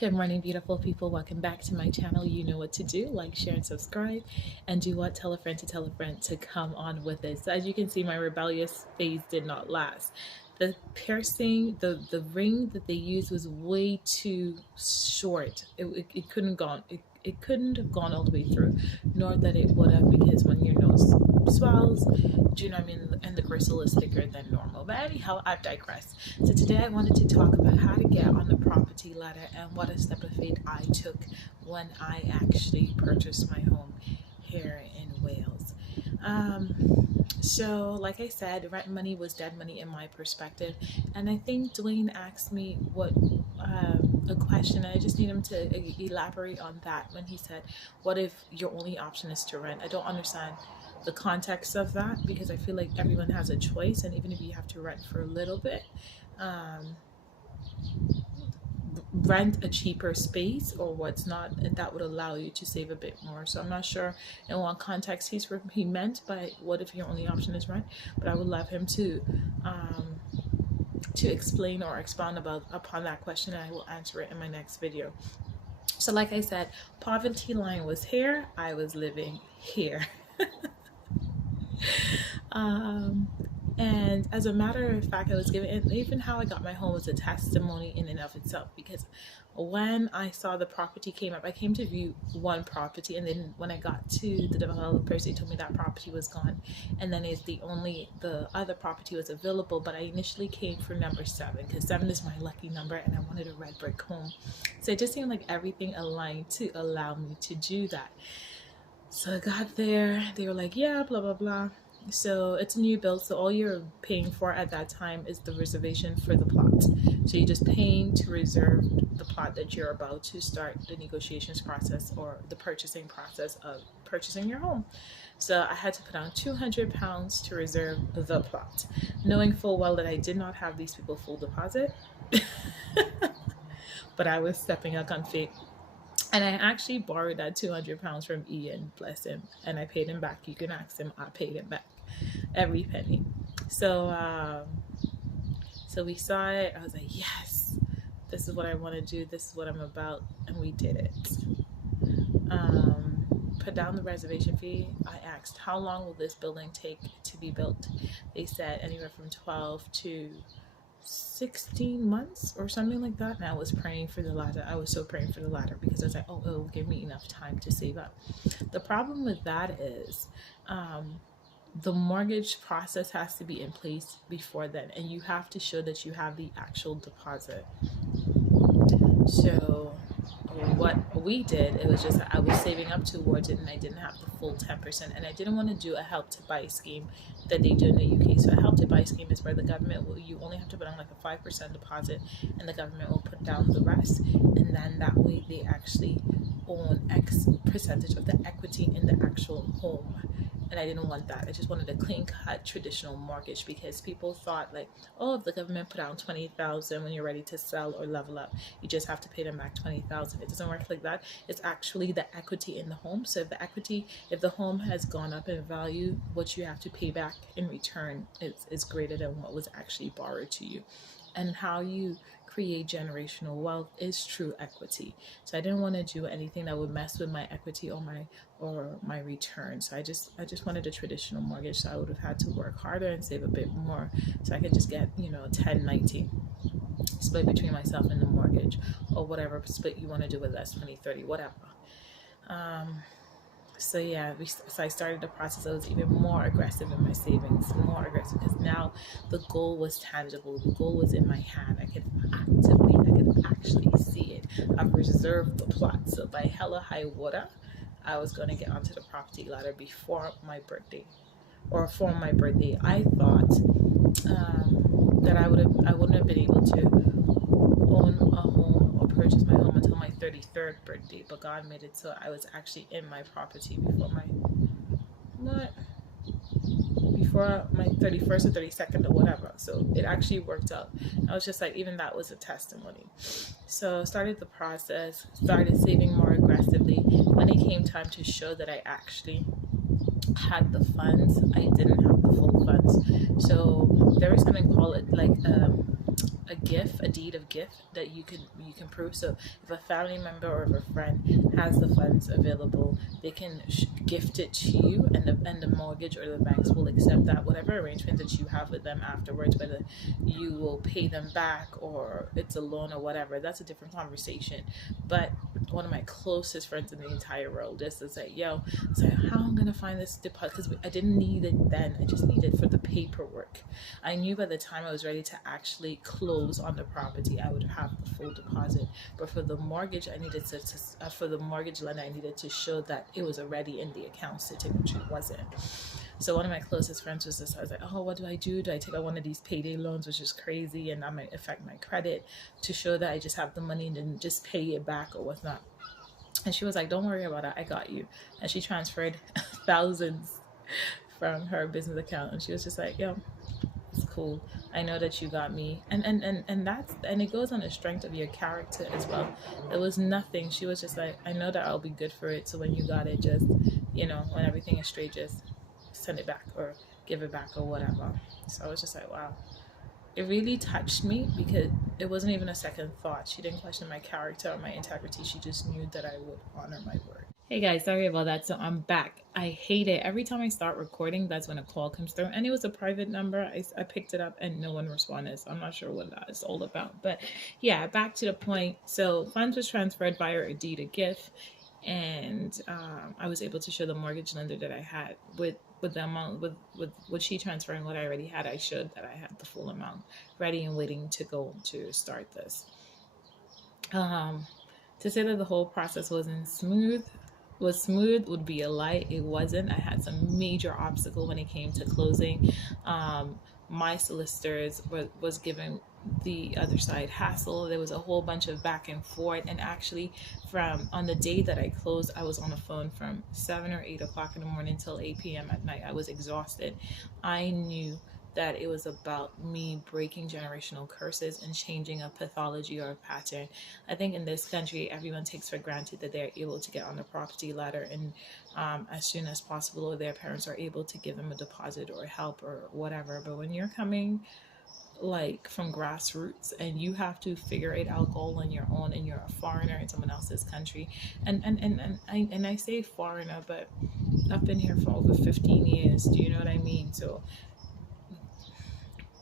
Good morning, beautiful people. Welcome back to my channel. You know what to do. Like, share, and subscribe. And do what? Tell a friend to come on with it. So as you can see, my rebellious phase did not last. The piercing, the ring that they used was way too short. It couldn't gone. It couldn't have gone all the way through, nor that it would have, because when your nose swells, do you know what I mean? And the gristle is thicker than normal. But anyhow, I've digressed. So today I wanted to talk about how to get on the property ladder and what a step of faith I took when I actually purchased my home here in Wales. So like I said, rent money was dead money in my perspective, and I think Dwayne asked me what a question, and I just need him to elaborate on that when he said, what if your only option is to rent? I don't understand the context of that, because I feel like everyone has a choice, and even if you have to rent for a little bit, rent a cheaper space or what's not, and that would allow you to save a bit more. So I'm not sure in what context he meant by what if your only option is rent, but I would love him to explain or expound upon that question, and I will answer it in my next video. So like I said, poverty line was here, I was living here. And as a matter of fact, I was given, and even how I got my home was a testimony in and of itself, because when I saw the property came up, I came to view one property, and then when I got to the developers, they told me that property was gone, and then the other property was available. But I initially came for number 7, because 7 is my lucky number, and I wanted a red brick home. So it just seemed like everything aligned to allow me to do that. So I got there, they were like, yeah, blah blah blah. So it's a new build, so all you're paying for at that time is the reservation for the plot. So you're just paying to reserve the plot that you're about to start the negotiations process or the purchasing process of purchasing your home. So I had to put down £200 to reserve the plot, knowing full well that I did not have these people full deposit. But I was stepping up on faith. And I actually borrowed that £200 from Ian, bless him, and I paid him back. You can ask him, I paid him back every penny. So so we saw it. I was like, yes, this is what I want to do, this is what I'm about, and we did it. Put down the reservation fee. I asked, how long will this building take to be built? They said anywhere from 12 to 16 months or something like that. And I was praying for the latter. I was so praying for the latter, because I was like, oh, it'll give me enough time to save up. The problem with that is the mortgage process has to be in place before then, and you have to show that you have the actual deposit. So what we did, it was just that I was saving up towards it, and I didn't have the full 10%, and I didn't want to do a help to buy scheme that they do in the UK. So a help to buy scheme is where the government will, you only have to put on like a 5% deposit, and the government will put down the rest, and then that way they actually own X percentage of the equity in the actual home. And I didn't want that. I just wanted a clean-cut traditional mortgage, because people thought like, oh, if the government put down 20,000 when you're ready to sell or level up, you just have to pay them back 20,000. It doesn't work like that. It's actually the equity in the home. So if the home has gone up in value, what you have to pay back in return is greater than what was actually borrowed to you. And how you create generational wealth is true equity. So I didn't want to do anything that would mess with my equity or my return. So I just wanted a traditional mortgage. So I would have had to work harder and save a bit more, so I could just get 10-90 split between myself and the mortgage, or whatever split you want to do with us, 20-30, whatever. So yeah, so I started the process. I was even more aggressive in my savings, more aggressive, because now the goal was tangible. The goal was in my hand. I could actually see it. I've reserved the plot. So by hella high water, I was going to get onto the property ladder before my birthday, or for my birthday. I thought that I wouldn't have been able to own a home or purchase my home until my 33rd birthday, but God made it so I was actually in my property before my 31st or 32nd or whatever. So it actually worked out. I was just like, even that was a testimony. So started the process, started saving more aggressively. When it came time to show that I actually had the funds, I didn't have the full funds. So there was something called like a gift, a deed of gift that you can prove. So if a family member or if a friend has the funds available, they can gift it to you, and the mortgage or the banks will accept that. Whatever arrangement that you have with them afterwards, whether you will pay them back or it's a loan or whatever, that's a different conversation. But one of my closest friends in the entire world just is like, yo, it's like, how I'm gonna find this deposit, because I didn't need it then, I just needed for the paperwork. I knew by the time I was ready to actually close on the property, I would have the full deposit. But for the mortgage, I needed for the mortgage lender, I needed to show that it was already in the account sitting, which it wasn't. So one of my closest friends was this. I was like, oh, what do I do? Do I take out one of these payday loans, which is crazy, and that might affect my credit, to show that I just have the money and then just pay it back or whatnot? And she was like, don't worry about it, I got you. And she transferred thousands from her business account, and she was just like, yo, it's cool, I know that you got me. And it goes on the strength of your character as well. It was nothing. She was just like, I know that I'll be good for it, so when you got it, just, when everything is straight, just send it back or give it back or whatever. So I was just like, wow, it really touched me, because it wasn't even a second thought. She didn't question my character or my integrity. She just knew that I would honor my word. Hey guys, sorry about that. So I'm back. I hate it. Every time I start recording, that's when a call comes through. And it was a private number. I picked it up and no one responded. So I'm not sure what that is all about. But yeah, back to the point. So funds was transferred via a deed of gift. And I was able to show the mortgage lender that I had with the amount, with she transferring what I already had. I showed that I had the full amount ready and waiting to go to start this. To say that the whole process wasn't smooth would be a lie. It wasn't. I had some major obstacle when it came to closing. My solicitors was giving the other side hassle. There was a whole bunch of back and forth, and actually, from on the day that I closed, I was on the phone from 7 or 8 o'clock in the morning till 8 p.m. at night. I was exhausted. I knew that it was about me breaking generational curses and changing a pathology or a pattern. I think in this country, everyone takes for granted that they're able to get on the property ladder and as soon as possible, or their parents are able to give them a deposit or help or whatever. But when you're coming like from grassroots and you have to figure it out all on your own, and you're a foreigner in someone else's country, and I say foreigner, but I've been here for over 15 years. Do you know what I mean? So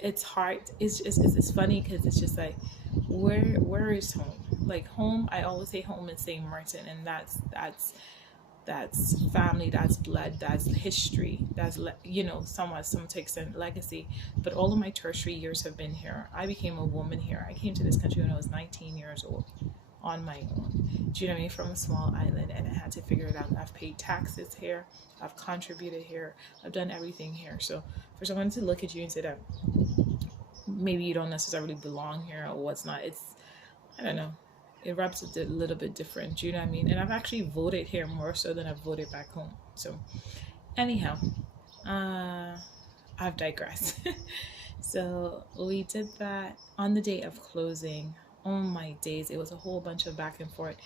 it's hard. It's funny because it's just like, where is home? Like home, I always say home is St. Martin, and that's family, that's blood, that's history, that's somewhat some to extent legacy. But all of my tertiary years have been here. I became a woman here. I came to this country when I was 19 years old on my own. Do you know what I mean? From a small island, and I had to figure it out. I've paid taxes here, I've contributed here, I've done everything here. So for someone to look at you and say that maybe you don't necessarily belong here or what's not, I don't know, it rubs a little bit different. Do you know what I mean? And I've actually voted here more so than I've voted back home. So anyhow, I've digressed. So we did that on the day of closing. Oh my days, it was a whole bunch of back and forth.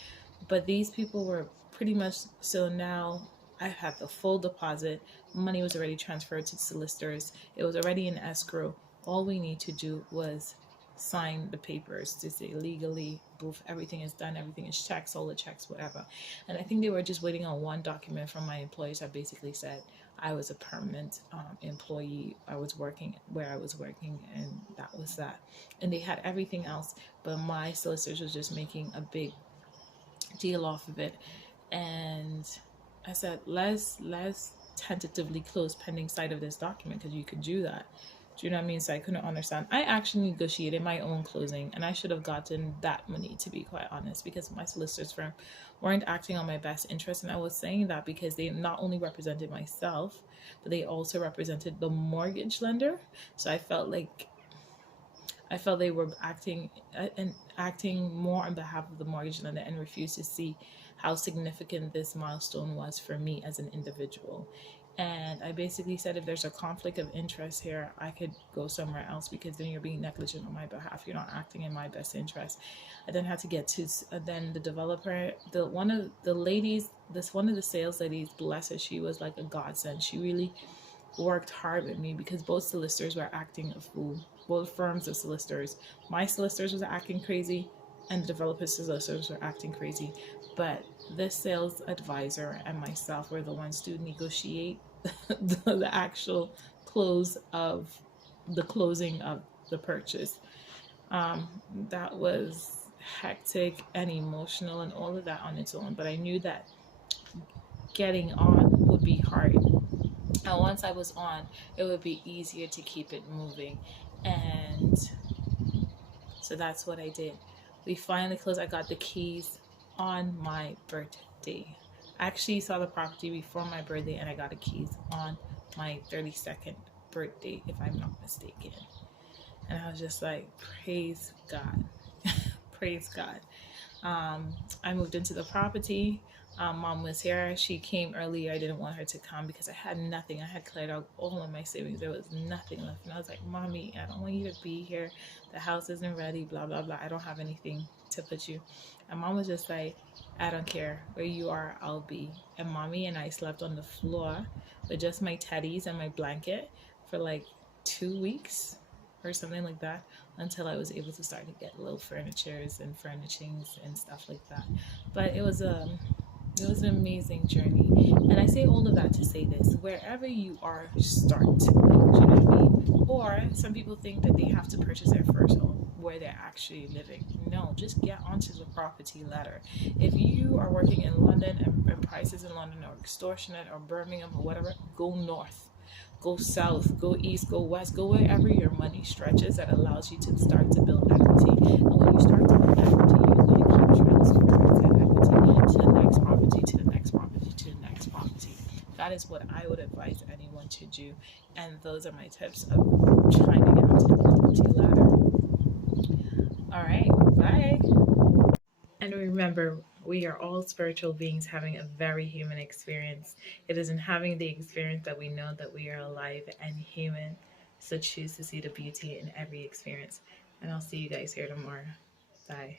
But these people were pretty much, so now I had the full deposit. Money was already transferred to solicitors. It was already in escrow. All we need to do was sign the papers to say legally, boof, everything is done, everything is checked, all the checks, whatever. And I think they were just waiting on one document from my employers that basically said I was a permanent employee. I was working where I was working, and that was that. And they had everything else, but my solicitors was just making a big deal off of it. And I said, let's tentatively close pending sight of this document, because you could do that. Do you know what I mean? So I couldn't understand. I actually negotiated my own closing, and I should have gotten that money, to be quite honest, because my solicitors firm weren't acting on my best interest. And I was saying that because they not only represented myself, but they also represented the mortgage lender. So I felt they were acting more on behalf of the mortgage lender, and refused to see how significant this milestone was for me as an individual. And I basically said, if there's a conflict of interest here, I could go somewhere else, because then you're being negligent on my behalf. You're not acting in my best interest. I then had to get to then the developer, one of the sales ladies, bless her, she was like a godsend. She really worked hard with me, because both solicitors were acting a fool. both firms of solicitors. My solicitors was acting crazy, and the developers' solicitors were acting crazy. But this sales advisor and myself were the ones to negotiate the actual closing of the purchase. Um, that was hectic and emotional and all of that on its own. But I knew that getting on would be hard. And once I was on, it would be easier to keep it moving. And so that's what I did. We finally closed. I got the keys on my birthday. I actually saw the property before my birthday, and I got the keys on my 32nd birthday, if I'm not mistaken. And I was just like, praise God. Praise God. I moved into the property. Mom was here. She came earlier. I didn't want her to come because I had nothing. I had cleared out all of my savings. There was nothing left. And I was like, Mommy, I don't want you to be here. The house isn't ready, blah, blah, blah. I don't have anything to put you. And Mom was just like, I don't care. Where you are, I'll be. And Mommy and I slept on the floor with just my teddies and my blanket for like 2 weeks or something like that, until I was able to start to get little furnitures and furnishings and stuff like that. But it was an amazing journey. And I say all of that to say this: wherever you are, start. Do you know what I mean? Or some people think that they have to purchase their first home where they're actually living. No, just get onto the property ladder. If you are working in London and prices in London are extortionate, or Birmingham or whatever, go north, go south, go east, go west, go wherever your money stretches that allows you to start to build equity. And when you start to build equity, you're going to keep transferring that equity to the next property, to the next property, to the next property. That is what I would advise anyone to do. And those are my tips of climbing out to the property ladder. All right, bye. And remember, we are all spiritual beings having a very human experience. It is in having the experience that we know that we are alive and human. So choose to see the beauty in every experience. And I'll see you guys here tomorrow. Bye.